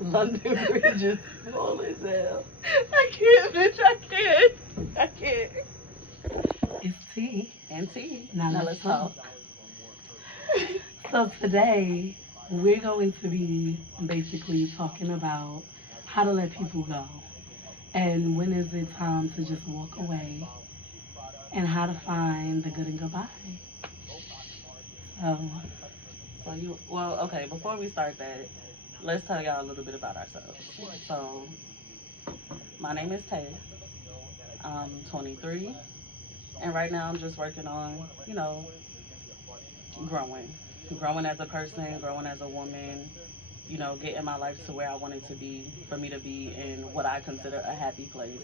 London Bridge is full as hell. I can't, bitch. I can't. I can't. It's tea. And tea. Now Now let's let's talk. talk. So today we're going to be basically talking about how to let people go and when is it time to just walk away and how to find the good and goodbye. So, Okay, before we start that, let's tell y'all a little bit about ourselves. So, my name is Tay. I'm 23, and right now I'm just working on, growing. Growing as a person, growing as a woman, getting my life to where I want it to be, for me to be in what I consider a happy place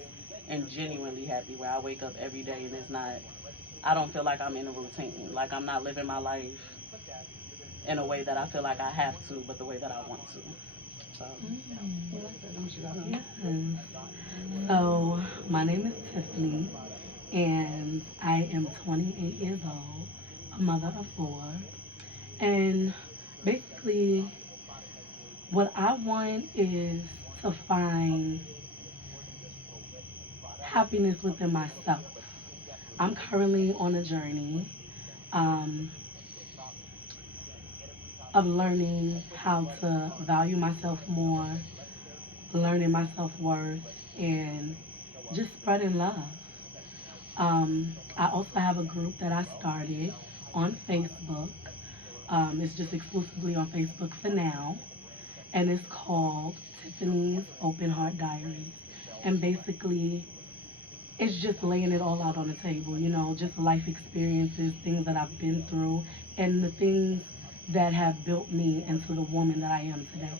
and genuinely happy, where I wake up every day and it's not, I don't feel like I'm in a routine. Like I'm not living my life in a way that I feel like I have to, but the way that I want to. So, you like that, don't you? yes. So, my name is Tiffany and I am 28 years old, a mother of four. And basically, what I want is to find happiness within myself. I'm currently on a journey um, of learning how to value myself more, learning my self worth, and just spreading love. I also have a group that I started on Facebook. It's just exclusively on Facebook for now, and it's called Tiffany's Open Heart Diaries. And basically, it's just laying it all out on the table, just life experiences, things that I've been through, and the things that have built me into the woman that I am today.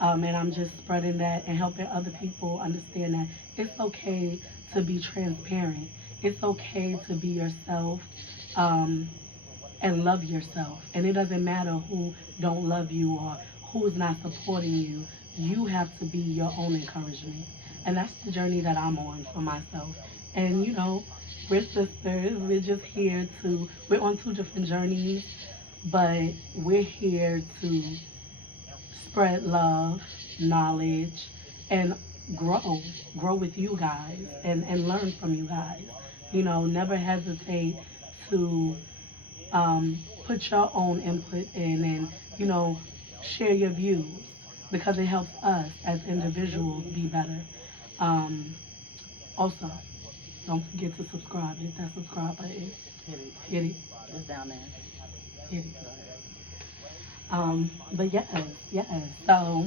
And I'm just spreading that and helping other people understand that it's okay to be transparent. It's okay to be yourself um, and love yourself. And it doesn't matter who don't love you or who's not supporting you. You have to be your own encouragement. And that's the journey that I'm on for myself. And we're sisters. We're on two different journeys, but we're here to spread love, knowledge, and grow. Grow with you guys and learn from you guys. Never hesitate to put your own input in and, share your views because it helps us as individuals be better. Um, Also, don't forget to subscribe. Hit that subscribe button. Hit it. Hit it. It's down there. Hit it. Go ahead. But yes, yes. So,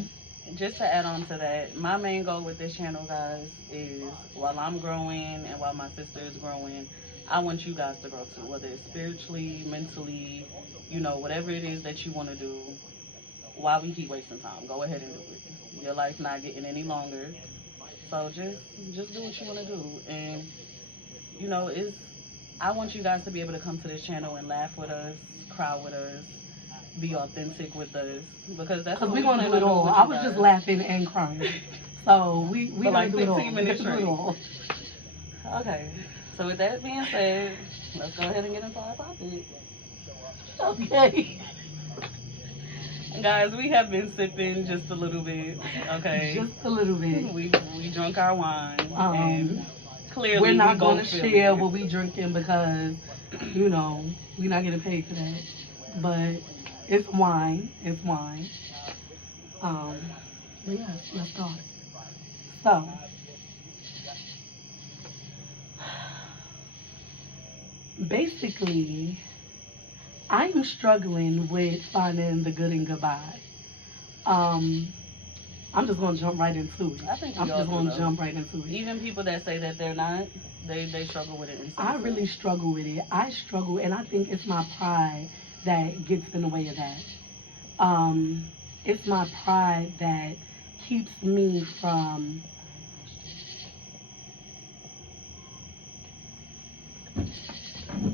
Just to add on to that, my main goal with this channel, guys, is while I'm growing and while my sister is growing, I want you guys to grow too, whether it's spiritually, mentally, whatever it is that you want to do. Why we keep wasting time? Go ahead and do it. Your life not getting any longer, so just do what you want to do. And it's I want you guys to be able to come to this channel and laugh with us, cry with us, be authentic with us, because that's because what we're we going to plan do on it doing all. with I you was just guys. laughing and crying. So, we For got to like do it all. 15 We got minutes to do it straight. all. Okay. So with that being said, let's go ahead and get into our topic. Okay. Guys, we have been sipping just a little bit. Okay. Just a little bit. We drunk our wine and Um, clearly we're not we going to both feel share it. what we drinking because, we're not getting paid for that. But it's wine. It's wine. Um, but yes, let's start. So, basically, I am struggling with finding the good and goodbye. Um, I'm just gonna jump right into it. I think I'm we all just do gonna though. jump right into it. Even people that say that they're not, they struggle with it in some I really sense. struggle with it. I struggle, and I think it's my pride that gets in the way of that. Um, it's my pride that keeps me from.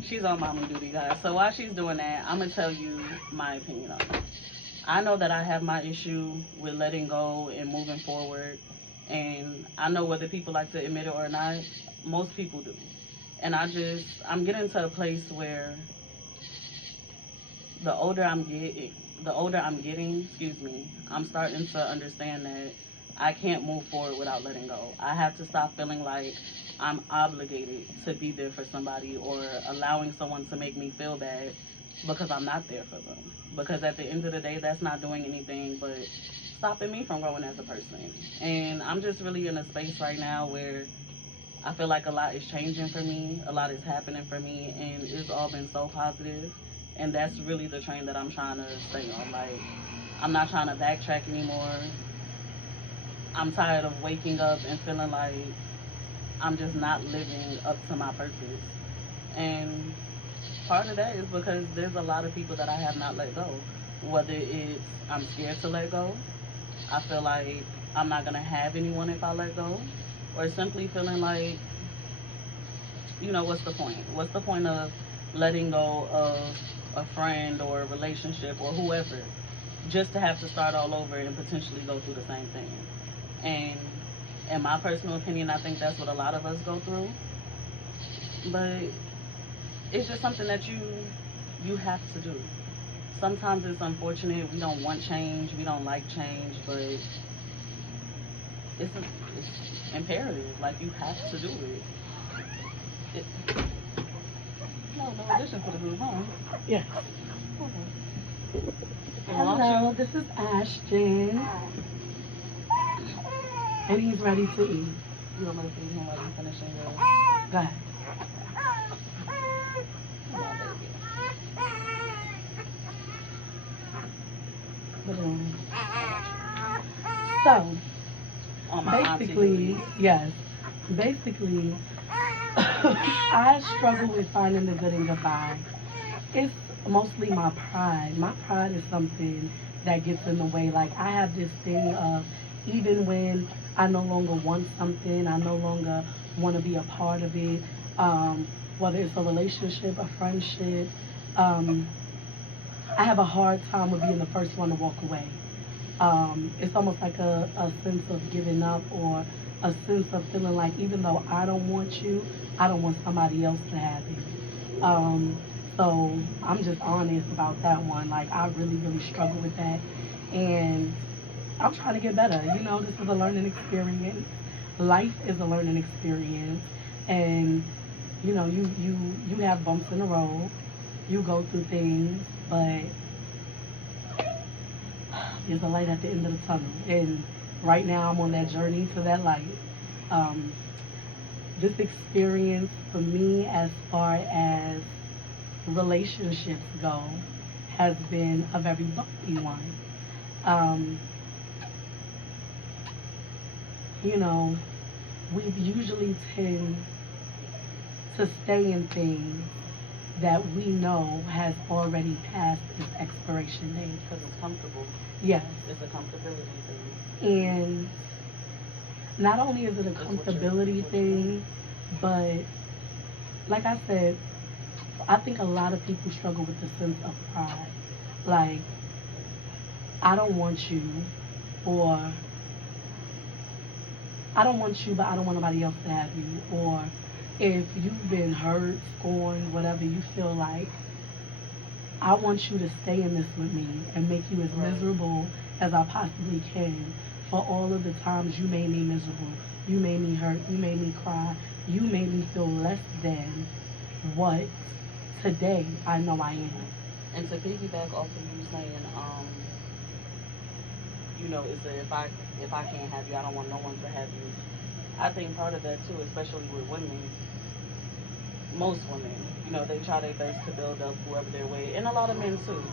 She's on mommy duty, guys. So while she's doing that, I'm gonna tell you my opinion on it. I know that I have my issue with letting go and moving forward, and I know whether people like to admit it or not, most people do. And I'm getting to a place where the older I'm getting, the older I'm getting, I'm starting to understand that I can't move forward without letting go. I have to stop feeling like I'm obligated to be there for somebody or allowing someone to make me feel bad because I'm not there for them. Because at the end of the day, that's not doing anything but stopping me from growing as a person. And I'm just really in a space right now where I feel like a lot is changing for me, a lot is happening for me, and it's all been so positive. And that's really the train that I'm trying to stay on. Like, I'm not trying to backtrack anymore. I'm tired of waking up and feeling like I'm just not living up to my purpose. And part of that is because there's a lot of people that I have not let go. Whether it's I'm scared to let go, I feel like I'm not gonna have anyone if I let go, or simply feeling like, what's the point? What's the point of letting go of a friend or a relationship or whoever just to have to start all over and potentially go through the same thing? And in my personal opinion, I think that's what a lot of us go through. But it's just something that you have to do. Sometimes it's unfortunate. We don't want change. We don't like change, but it's imperative. Like, you have to do it. No addition for the group, huh? Yes. Okay. Hello, this is Ashton. And he's ready to eat. You want me to feed him while you finishing yours? Go ahead. Come on, baby. So, On my basically, yes. Basically, I struggle with finding the good in goodbye. It's mostly my pride. My pride is something that gets in the way. Like, I have this thing of, even when I no longer want something, I no longer want to be a part of it, whether it's a relationship, a friendship, I have a hard time with being the first one to walk away. It's almost like a sense of giving up, or a sense of feeling like, even though I don't want you, I don't want somebody else to have it. So I'm just honest about that one. Like, I really, really struggle with that. And I'm trying to get better. This is a learning experience. Life is a learning experience. And, you have bumps in the road. You go through things, but there's a light at the end of the tunnel. And right now I'm on that journey to that light. This experience for me, as far as relationships go, has been a very bumpy one. Um, we usually tend to stay in things that we know has already passed its expiration date. Because it's comfortable. Yes. It's a comfortability thing. And not only is it a comfortability thing, but like I said, I think a lot of people struggle with the sense of pride. Like, I don't want you, or I don't want you, but I don't want nobody else to have you. Or if you've been hurt, scorned, whatever, you feel like, I want you to stay in this with me and make you as miserable as I possibly can for all of the times you made me miserable. You made me hurt. You made me cry. You made me feel less than what today I know I am. And to piggyback off of you saying, it's if I can't have you, I don't want no one to have you. I think part of that too, especially with women, most women, they try their best to build up whoever they're with, and a lot of men too.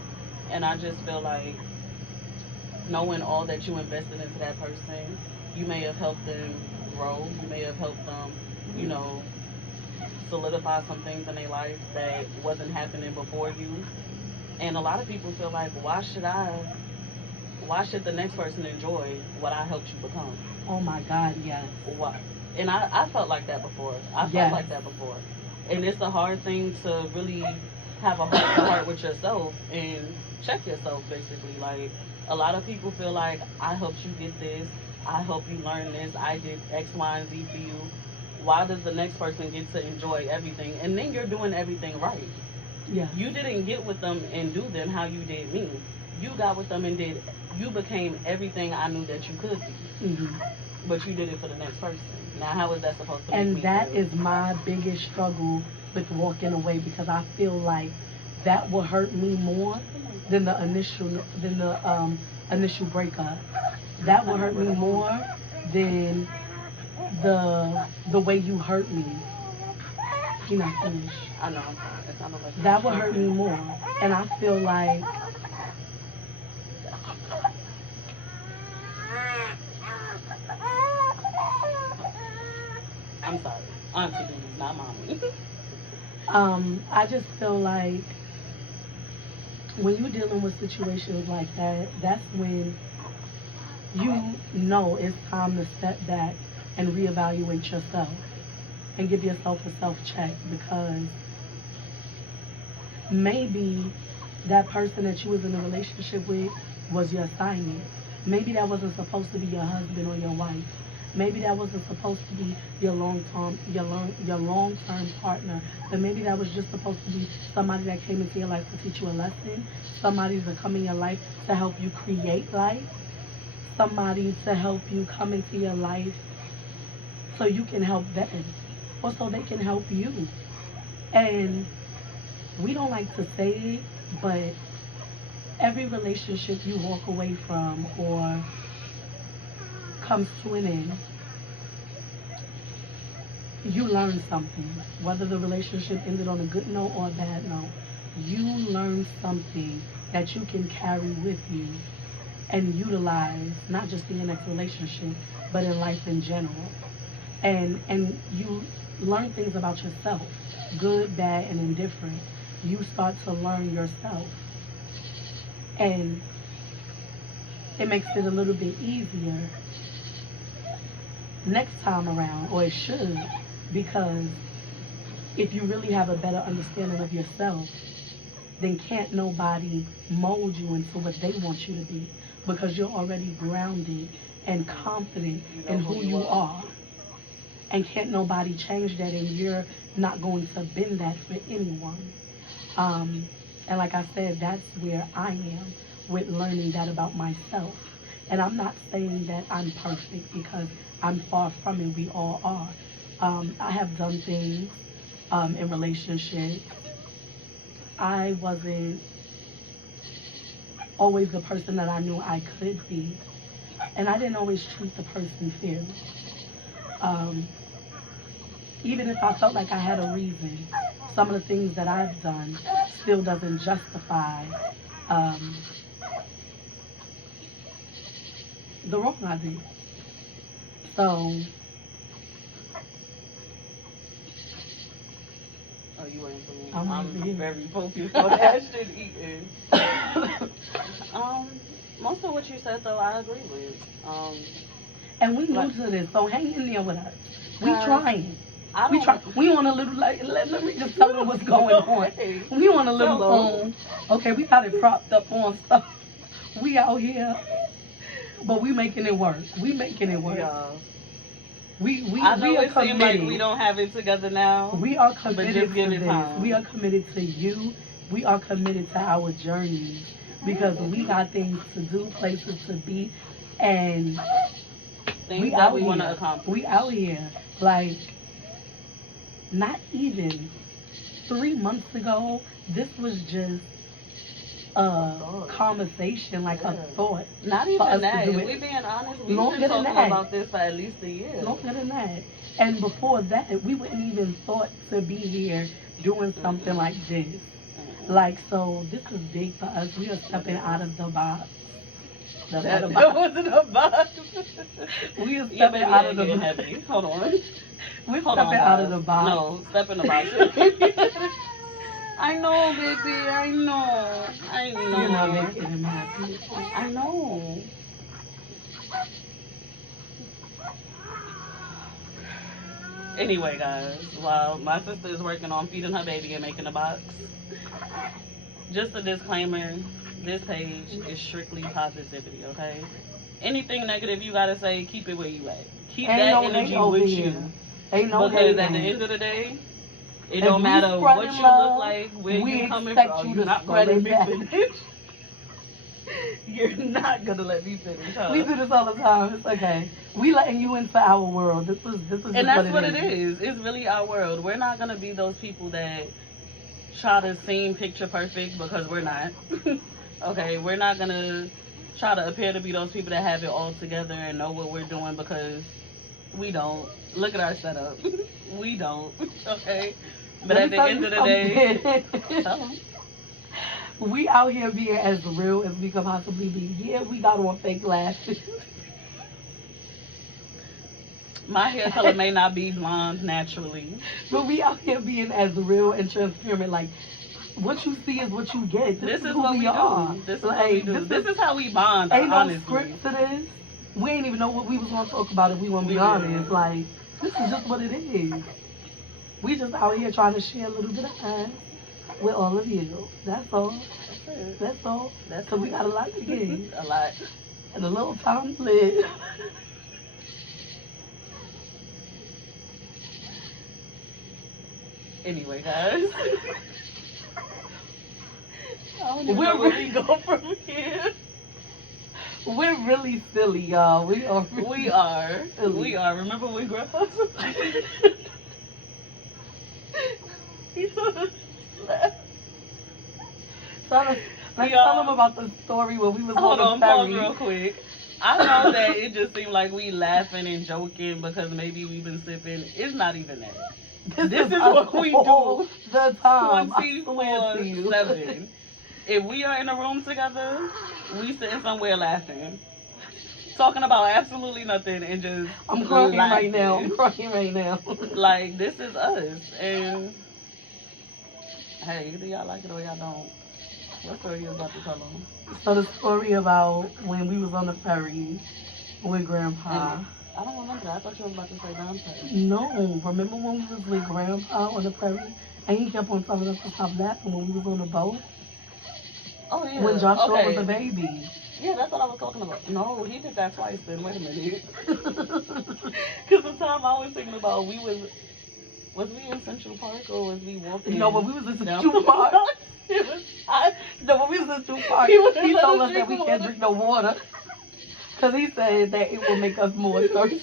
And I just feel like, knowing all that you invested into that person, you may have helped them grow, you may have helped them, solidify some things in their life that wasn't happening before you. And a lot of people feel like, why should the next person enjoy what I helped you become? Oh my God, yes. Why? And I felt like that before. And it's a hard thing to really have a heart-to-heart with yourself and check yourself, basically. Like, a lot of people feel like, I helped you get this, I helped you learn this, I did X, Y, and Z for you. Why does the next person get to enjoy everything? And then you're doing everything right. Yeah. You didn't get with them and do them how you did me. you got with them and you became everything I knew that you could be. Mhm. But you did it for the next person. Now, how is that supposed to make And me that feel? is my biggest struggle with walking away, because I feel like that will hurt me more than the initial breakup. That will hurt me more than the way you hurt me. You're not finished. I know. It sounded like That would hurt me more. And I feel like I'm sorry. Auntie Denise, not mommy. I just feel like when you're dealing with situations like that, that's when you know it's time to step back and reevaluate yourself and give yourself a self check, because maybe that person that you was in a relationship with was your assignment. Maybe that wasn't supposed to be your husband or your wife. Maybe that wasn't supposed to be your long term partner. But maybe that was just supposed to be somebody that came into your life to teach you a lesson. Somebody to come in your life to help you create life. Somebody to help you come into your life so you can help them, or so they can help you. And we don't like to say it, but every relationship you walk away from or comes to an end, you learn something. Whether the relationship ended on a good note or a bad note, you learn something that you can carry with you and utilize, not just in your next relationship, but in life in general. And you learn things about yourself, good, bad, and indifferent. You start to learn yourself. And it makes it a little bit easier next time around, or it should, because if you really have a better understanding of yourself, then can't nobody mold you into what they want you to be, because you're already grounded and confident in who you are. And can't nobody change that, and you're not going to bend that for anyone. And like I said, that's where I am with learning that about myself. And I'm not saying that I'm perfect, because I'm far from it. We all are. I have done things in relationships. I wasn't always the person that I knew I could be. And I didn't always treat the person fairly. Even if I felt like I had a reason, some of the things that I've done still doesn't justify the wrong I did. So, Oh, you waiting for me? I'm waiting for you. Very focused on Ashton eating. Most of what you said, though, I agree with. and we new to this, so hang in there with us. We Guys, trying. I We don't. try. We want a little, like, let me just tell them what's going on. We want a little Hello. phone. Okay, we got it propped up on stuff. We out here, but we making it work. We making it work. Yeah. We I know we are it seems like committed. we don't have it together now. We are just committed give to it this. time. We are committed to you. We are committed to our journey, because we got things to do, places to be, and Things we that out we here. want to accomplish. We out here. Like, not even 3 months ago, this was just a conversation, like a thought. Not for us even to that. do If it. we being honest, we've Longer been than talking that. about this for at least a year. Longer than that. And before that, we wouldn't even thought to be here doing something like this. Like, so this is big for us. We are stepping out of the box. That wasn't a box. We are Yeah, stepping baby, out I of ain't the getting box. heavy. Hold on. We're Hold stepping on, out of guys. the box. No, step in the box. I know, baby. I know. I know. You're not making him happy. I know. Anyway, guys, while my sister is working on feeding her baby and making a box, just a disclaimer, this page is strictly positivity, okay? Anything negative you gotta say, keep it where you at. Keep Ain't that no energy hate over with here. you. Ain't no Because hate. at the end of the day, it If don't we matter what spreading you love, look like, where we you coming expect from. you You're to not spread letting it me back. finish. You're not gonna let me finish, huh? We do this all the time. It's okay. We letting you into our world. This is just And that's what it is. It's really our world. We're not gonna be those people that try to seem picture perfect because we're not. Okay, we're not gonna try to appear to be those people that have it all together and know what we're doing because we don't. Look at our setup. We don't. Okay, but at the end of the day, tell 'em. We out here being as real as we could possibly be. Yeah, we got on fake lashes. My hair color may not be blonde naturally, But we out here being as real and transparent. Like, what you see is what you get. this is who what we are. do. This is Like, what we do. This is how we bond. Ain't no Honestly, script to this. We ain't even know what we was gonna talk about if we want to be We honest. didn't. Like, this is just what it is. We just out here trying to share a little bit of us with all of you. That's all. that's it. That's all. That's Cause we it. got a lot to give A lot. and a little time to live. Anyway, guys. I don't even We're know where really- we go from here. We're really silly, y'all. We are. We are. Silly. We are. Remember when Grandpa he told us to laugh. Let's Y'all. tell them about the story when we was Hold on on, the pause ferry. real quick. I know that it just seemed like we laughing and joking because maybe we've been sipping. It's not even that. This is us what we all do. The time. I swear to you. 24/7. If we are in a room together, we sitting somewhere laughing, talking about absolutely nothing, and just I'm crying right laughing. now. I'm crying right now. Like, this is us. And hey, either y'all like it or y'all don't. What story you about to tell them? So the story about when we was on the ferry with Grandpa. I don't remember that. I thought you was about to say Dante. No, remember when we was with Grandpa on the ferry and he kept on telling us to stop laughing when we was on the boat? Oh, yeah. When Joshua okay. was a baby. Yeah, that's what I was talking about. No, he did that twice then. Wait a minute. Because the time I was thinking about, we was we in Central Park or was we walking? No, when we was in down Central Park. It was hot. No, when we was in Central Park, He wouldn't he let told us us that we drink can't water. drink no water. Because he said that it will make us more thirsty.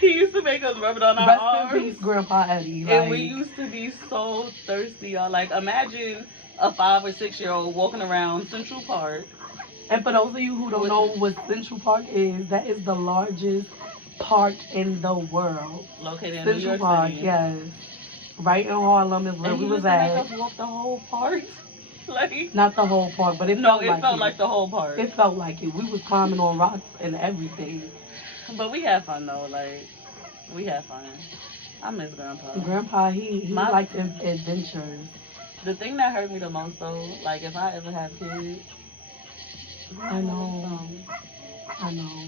He used to make us rub it on our Rest arms. in peace, Grandpa Eddie. And we used to be so thirsty, y'all. Like, imagine a 5 or 6 year old walking around Central Park. And for those of you who don't know what Central Park is, that is the largest park in the world. Located in New Central York Park, City. yes. Right in Harlem is where And we he was used to make at. us walk the whole park. Like, Not the whole park, but it no, felt it like felt it. like the whole park. It felt like it. We was climbing on rocks and everything. But we had fun though. Like, we had fun. I miss Grandpa. Grandpa, he My- liked adventures. The thing that hurt me the most though, like if I ever have kids, I know. I know.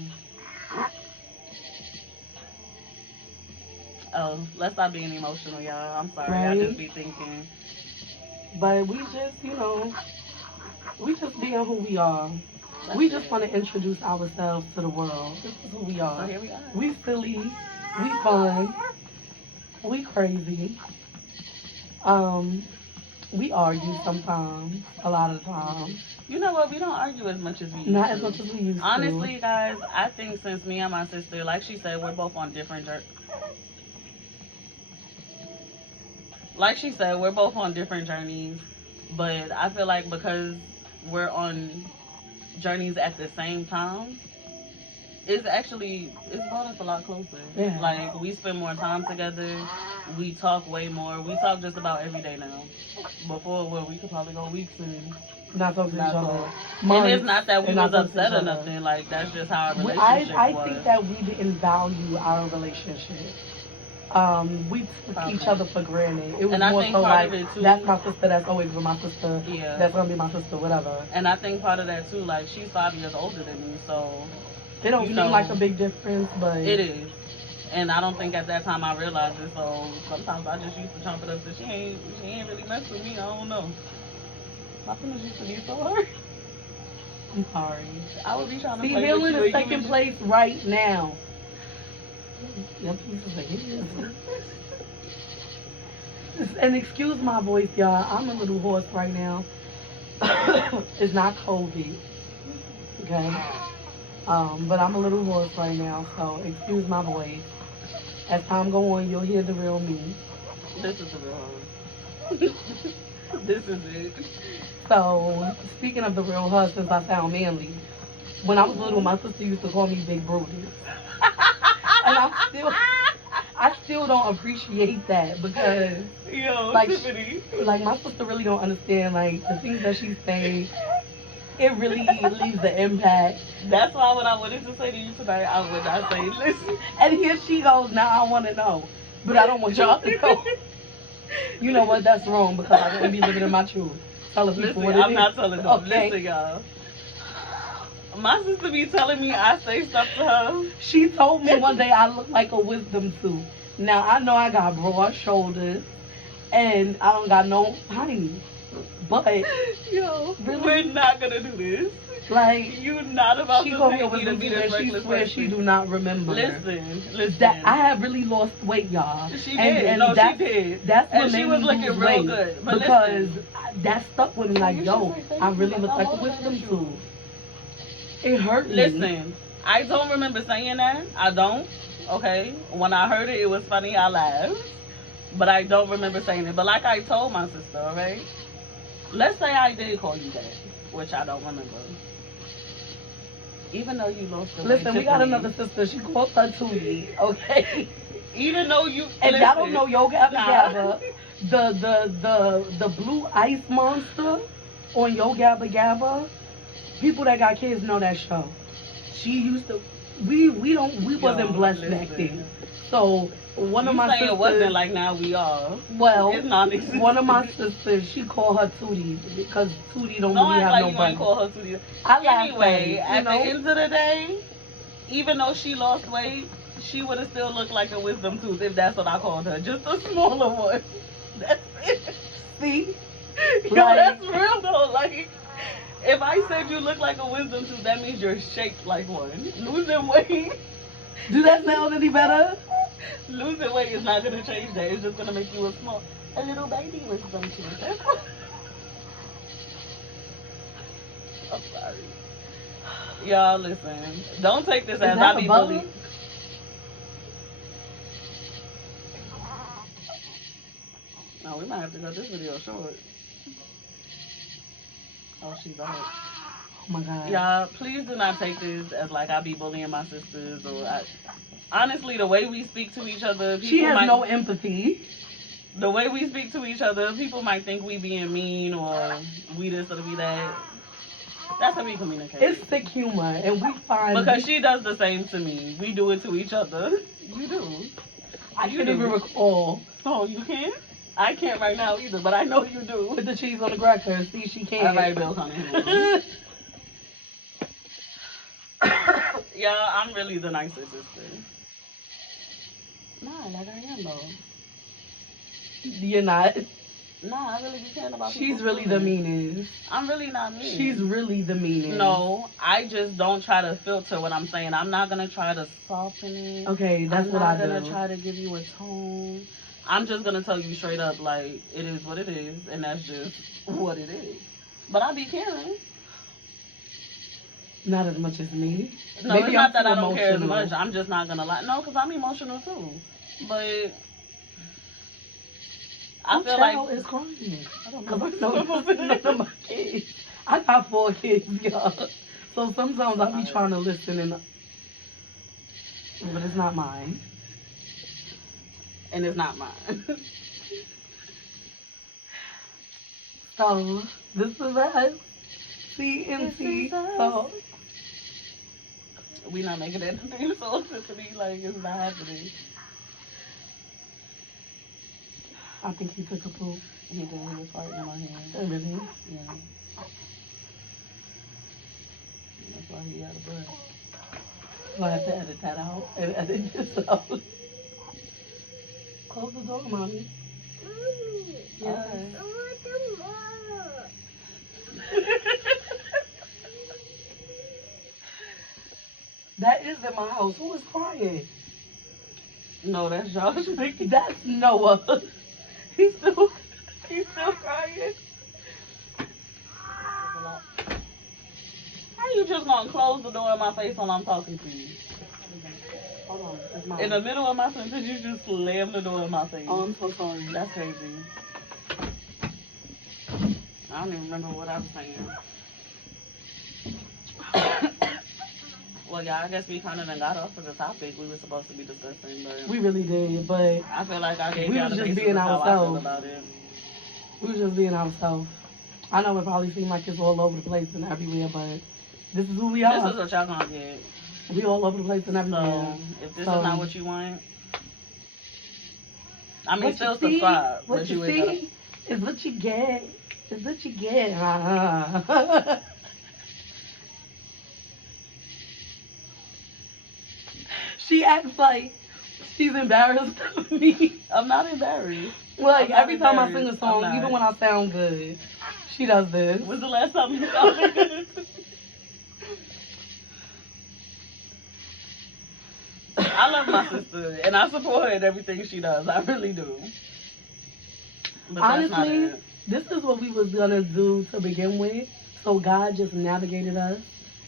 Oh, let's stop being emotional, y'all. I'm sorry. I Right? just be thinking. But we just, we just being who we are. That's We just it. want to introduce ourselves to the world. This is who we So are. here we are. We silly. We fun. We crazy. We argue sometimes. A lot of the time. You know what? We don't argue as much as we used Not to. as much as we used to. Honestly, guys, I think since me and my sister, like she said, we're both on different journeys. Like she said, we're both on different journeys, but I feel like because we're on journeys at the same time, it's brought us a lot closer. Yeah. Like, we spend more time together, we talk way more, we talk just about every day now. Before, well, we could probably go weeks and Not talking to not each other. talk. And Months it's not that we and was not talking to upset each or other. nothing. Like, that's just how our I relationship was. think that we didn't value our relationship. We took Probably. each other for granted. It was And I more think so part like, of it, too- that's my sister, that's always been my sister, Yeah. that's gonna be my sister, whatever. And I think part of that too, like, she's 5 years older than me, so It don't You seem know, like a big difference, but it is. And I don't think at that time I realized it, so sometimes I just used to chomp it up that she ain't really mess with me, I don't know. My feelings used to be so hurt. I'm sorry. I would be trying to See, play healing with you is and you taking would place right now. Yep, this is like, it is. And excuse my voice, y'all. I'm a little hoarse right now. It's not COVID. okay? But I'm a little hoarse right now, so excuse my voice. As time go on, you'll hear the real me. This is the real her. This is it. So, speaking of the real her, since I sound manly, when I was little, my sister used to call me Big Brutus. And I still don't appreciate that because, Yo, like, Tiffany. like my sister really don't understand, like, the things that she say, it really leaves an impact. That's why when I wanted to say to you tonight, I would not say, listen. And here she goes, now I want to know. But I don't want y'all to know. You know what? That's wrong because I wouldn't be living in my truth. Telling people Listen, what it I'm is. not telling them. Okay. Listen, y'all. My sister be telling me I say stuff to her. She told me one day I look like a wisdom tooth. Now I know I got broad shoulders and I don't got no hiney. But Yo, really? we're not gonna do this. Like You're not about she to gonna be pay a me to wisdom be tooth this and she reckless swears she person. do not remember. Listen. That I have really lost weight, y'all. She and, did. And no, that's, she did. That's what and made she was me looking lose real weight good. But because listen, that stuck with me. Like, you yo, should say thank I you, really like, look I like a love that wisdom you. tooth. It hurt me. Listen, I don't remember saying that. I don't. Okay. When I heard it, it was funny. I laughed. But I don't remember saying it. But like I told my sister, alright? Let's say I did call you that, which I don't remember. Even though you lost the weight. Listen, we got another sister. She calls her Tootie, okay? Even though you and listen, y'all don't know Yo Gabba Gabba, the blue ice monster on Yo Gabba Gabba. People that got kids know that show. She used to. We wasn't blessed back then. So one of my sisters. It wasn't like now we are. Well, it's non-existent. One of my sisters, she called her Tootie because Tootie don't really have like no you budget. ain't call her Tootie. Anyway, at the end of the day, even though she lost weight, she would have still looked like a wisdom tooth if that's what I called her. Just a smaller one. That's it. See? Yo, that's real though. Like, if I said you look like a wisdom tooth, that means you're shaped like one. Losing weight. Do that sound any better? Losing weight is not gonna change that. It's just gonna make you a little baby wisdom tooth. That's all. I'm sorry. Y'all listen. Don't take this as I be bullied. No, we might have to cut this video short. Oh, she's out. Oh my God. Y'all, please do not take this as like I be bullying my sisters or honestly, the way we speak to each other, she has no empathy. The way we speak to each other, people might think we being mean or we this or we that. That's how we communicate. It's sick humor, and we find because she does the same to me. We do it to each other. You do. I can't even recall. Oh, you can't? I can't right now either, but I know you do. Put the cheese on the cracker. See, she can't. All right, Bill Cunningham. Y'all, I'm really the nicest sister. Nah, like I am though. You're not. Nah, I really be caring about. She's really the meanest. I'm really not mean. She's really the meanest. No, I just don't try to filter what I'm saying. I'm not gonna try to soften it. Okay, that's what I do. I'm not gonna try to give you a tone. I'm just gonna tell you straight up, like, it is what it is, and that's just what it is. But I be caring. Not as much as me. No, maybe it's not that I don't care as much. I'm just not gonna lie. No, because I'm emotional too. But I feel like is crying. I don't know. Because none of my kids. I got 4 kids, y'all. So sometimes I be trying to listen, but it's not mine. And it's not mine. So this is us. CNC. So we not making that name so Tiffany, like it's not happening. I think he took a poop. He did. He was farting in my hand. Oh, really? Yeah. That's why he out of breath. So I have to edit that out and edit this out. Close the door, Mommy. Yeah. That is in my house. Who is crying? No, that's Josh. That's Noah. He's still crying. How you just gonna close the door in my face while I'm talking to you? Hold on. That's mine. In the middle of my sentence, you just slam the door in my face. Oh, I'm so sorry. That's crazy. I don't even remember what I was saying. Well, yeah, I guess we kind of done got off of the topic we were supposed to be discussing, but We really did, but I feel like I gave we y'all was the just basis being of how I feel ourselves. about it. we were just being ourselves. I know it probably seemed like it's all over the place and everywhere, but this is who we are. This is what y'all gonna get. We all over the place and everywhere. So, if this So- is not what you want, I mean, What still you see, subscribe. What but you ain't gotta- see is what you get. Is what you get. She acts like she's embarrassed of me. I'm not embarrassed. Like I'm not every time I sing a embarrassed. song, I'm even not. when I sound good, she does this. When's the last time you sounded good? I love my sister, and I support her in everything she does. I really do. But that's not Honestly, it. this is what we was gonna do to begin with. So God just navigated us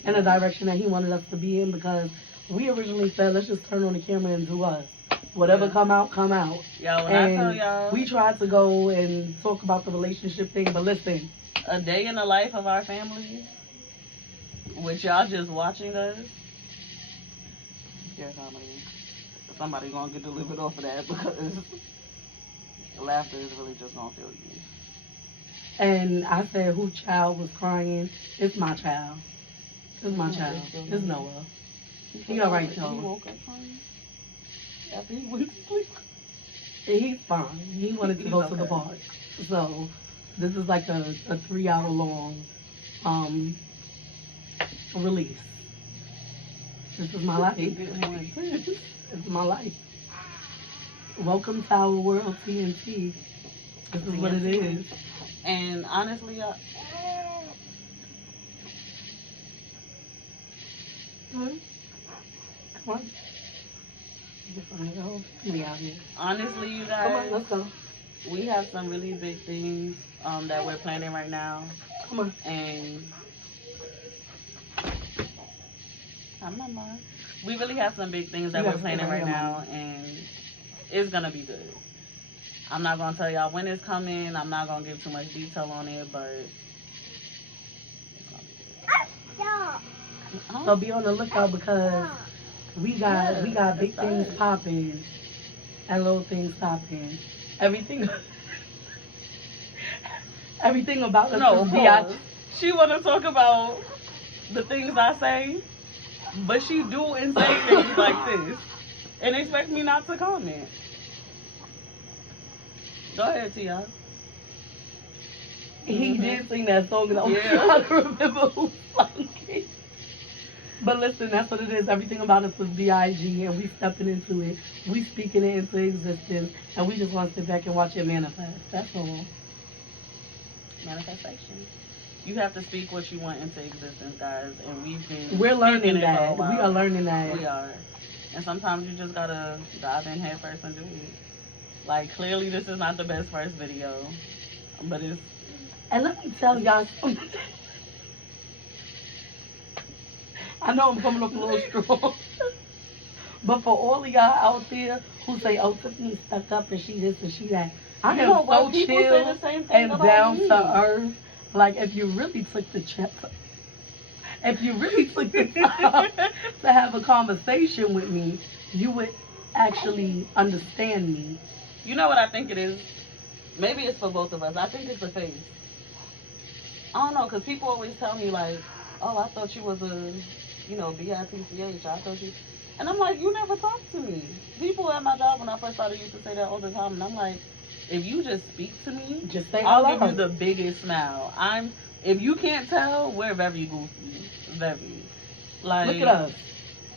in the direction that He wanted us to be in, because we originally said, let's just turn on the camera and do us. Whatever Yeah. come out, come out. Y'all, when I tell And y'all, we tried to go and talk about the relationship thing, but listen, a day in the life of our family, with y'all just watching us, pure comedy. Somebody gonna get delivered off of that because laughter is really just gonna kill you. and I said, who child was crying? It's my child. It's my child. It's Noah. He all right, He though. woke up crying after he went to sleep. He's fine. He wanted to He's go to the okay. park. So this is like a 3-hour long release. This is my life. It's my life. Welcome to our world, TNT. This is what it is. And honestly, Hmm? Come on. Just wanna go. We out here. honestly, you Come on, guys, let's go. we have some really big things that we're planning right now, Come on. and I'm not mad. We really have some big things that You we're gotta planning stay right right here, now, and it's gonna be good. I'm not gonna tell y'all when it's coming. I'm not gonna give too much detail on it, but it's gonna be good. Huh? So be on the lookout, because we got big that's things fine. popping and little things popping. Everything everything about us No, is pause. biatch. She wanna talk about the things I say, but she do and say things like this, and expect me not to comment. Go ahead, Tia. He did sing that song, and I was Yeah. trying to remember who sung it. But listen, that's what it is. Everything about us was B.I.G., and we stepping into it. We speaking it into existence, and we just want to sit back and watch it manifest. That's all. Manifestation. You have to speak what you want into existence, guys, and we've been We're learning speaking it for a that. We while. are learning that. We are. And sometimes you just gotta dive in head first and do it. Like, clearly this is not the best first video, but it's... And let me tell y'all something. I know I'm coming up a little strong. But for all of y'all out there who say, oh, Tiffany stuck up and she this and she that, I You am know what? so People say chill the same thing and about down me. to earth. Like, if you really took the time to have a conversation with me, you would actually understand me. You know what I think it is? Maybe it's for both of us. I think it's the face. I don't know, because people always tell me, like, oh, I thought you was a, B-I-T-C-H. I thought you... And I'm like, you never talked to me. People at my job when I first started used to say that all the time. And I'm like, if you just speak to me, Just say I'll hello. give you the biggest smile. If you can't tell, we're very goofy. Very. Like, Look at us.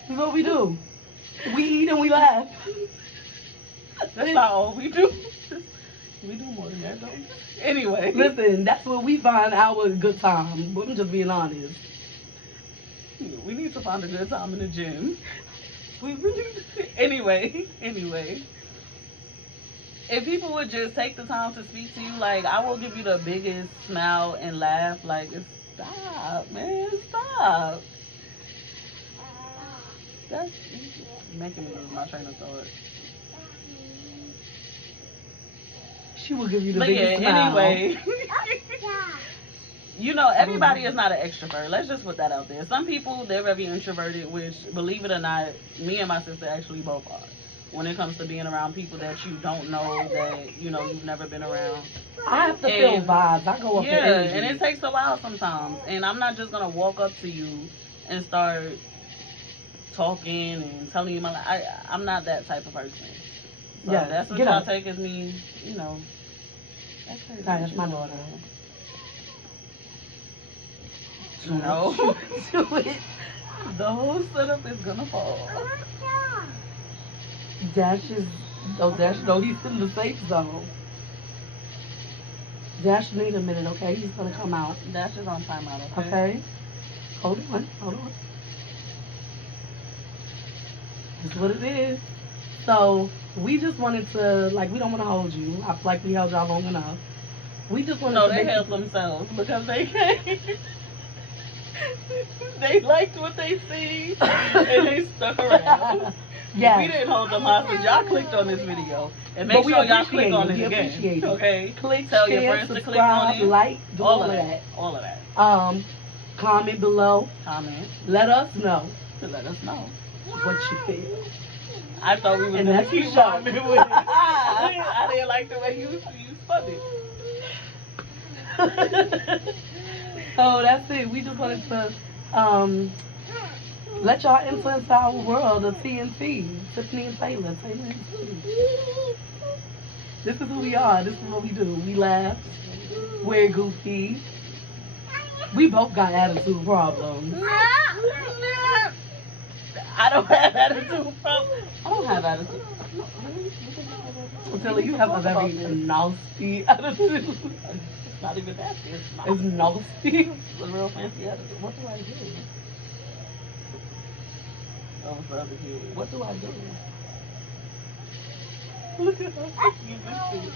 This is what we do. We eat and we laugh. That's not all we do. We do more than that, though. Anyway. Listen, that's where we find our good time. I'm just being honest. We need to find a good time in the gym. We really... Anyway. If people would just take the time to speak to you, like, I will give you the biggest smile and laugh. Like, stop, man, stop. that's making me lose my train of thought. She will give you the But biggest yeah, smile. anyway. You know, everybody is not an extrovert. Let's just put that out there. Some people, they're very introverted, which, believe it or not, me and my sister actually both are. When it comes to being around people that you don't know, that, you know, you've never been around. I have to feel And- vibes. I go up the Yeah, energy. and it takes a while sometimes. And I'm not just going to walk up to you and start talking and telling you my life. I'm not that type of person. So Yes, that's what get y'all up. take as me, you know. That's crazy. Sorry, that's my daughter. No. Do it. The whole setup is gonna fall. Dash is, Dash, no, he's in the safe zone. Dash, need a minute, okay? He's gonna come out, Dash is on timeout, okay? okay? Hold on. That's what it is. So, we just wanted to, like, we don't want to hold you. I feel like we held y'all long enough. We just wanted No, to they make helped themselves because they came. They liked what they see and they stuck around. Yes. We didn't hold them hostage. Y'all clicked on this video. And But make we sure y'all appreciate click on it. it We again. appreciate it. Okay? Click, Tell your share, friends to click on subscribe, it. like, do All all of of that. All of that. that. Comment below. Comment Let us know to let us know. what you feel. I thought we were And going that's to keep the show. rhyming with it. I didn't like the way you spun it. So that's it. We just wanted to let y'all influence our world of TNT. Tiffany and Taylor. Taylor and Tiffany. This is who we are. This is what we do. We laugh. We're goofy. We both got attitude problems. I don't have attitude problems. I don't have attitude. Taylor, you have a very nasty attitude. It's not even that. It's nasty. It's a real fancy attitude. What do I do? Oh, it's the other kid. What do I do? Look at her. You just see.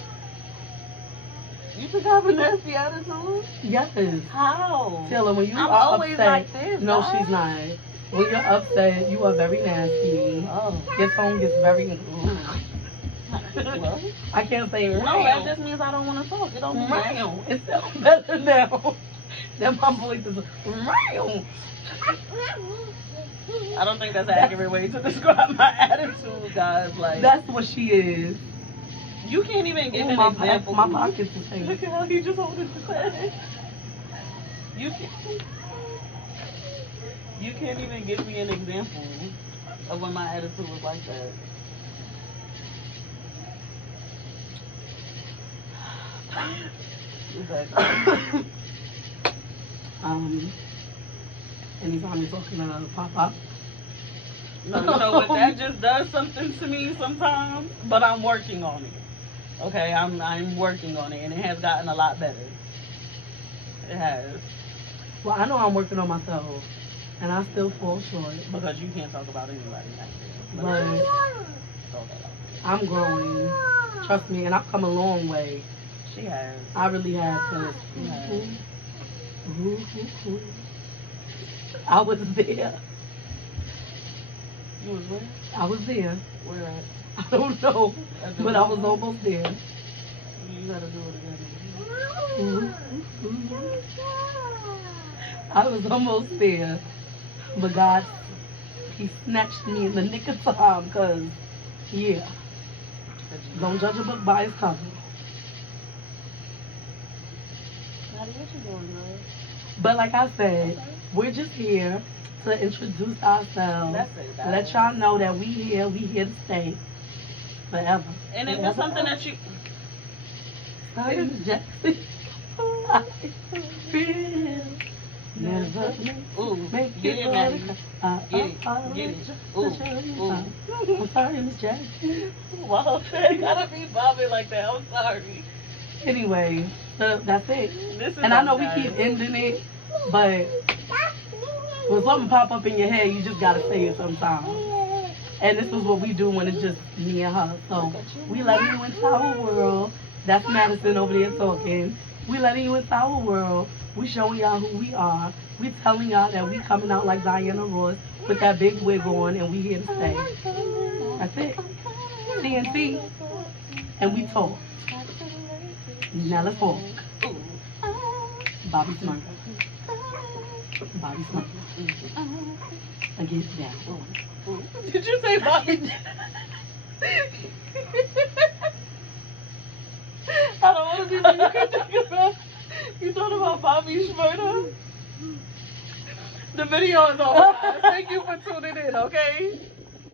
You think I have a nasty attitude? Yes. How? Taylor, when you I'm are always upset, like this. no, guys. she's not. When you're upset, you are very nasty. Oh. Your tone gets very. Well, I can't say no, that round. just means I don't want to talk. It don't mean Round. It sounds better now. Then my voice is round. I don't think that's an accurate way to describe my attitude, guys. Like, That's what she is. you can't even give Ooh, an my example. my pockets is Look hanging. at how he just holding his head. You can't even give me an example of when my attitude was like that. Exactly. Anytime you're talking to Papa. No, you know what? That just does something to me sometimes, but I'm working on it. Okay, I'm working on it, and it has gotten a lot better. It has, Well, I know I'm working on myself, and I still fall short. because you can't talk about anybody like that. But I'm growing. Trust me, and I've come a long way. She has. I really have. Cause I was there. You was where? I was there. Where at? I don't know, but I was almost there. You gotta do it again. I was almost there, but God, He snatched me in the nick of time. Cause, yeah, don't judge a book by its cover. Maddie, what you doing, girl? But like I said, we're just here to introduce ourselves. That's it. Let y'all know that we here to stay forever. And if it's something that you, Sorry, Miss Jackson. I feel never ooh, make get it, Maddie. Get it, get it. Ooh, I'm sorry, Miss Jackson. Wow, it gotta be bobbing like that. I'm sorry. Anyway, so that's it. This is And I know us, we guys. keep ending it, but when something pop up in your head, you just gotta say it sometimes. And this is what we do when it's just me and her. So we letting you into our world. That's Madison over there talking. We letting you into our world. We showing y'all who we are. We telling y'all that we coming out like Diana Ross. with that big wig on, and we here to stay. That's it. TNT, and we talk. Now let's walk. Bobby Smurf. Bobby Smurf. Again, down. Did you say Bobby? I don't want to be you can think about. You thought about Bobby Shmurda? The video is over. Thank you for tuning in, okay?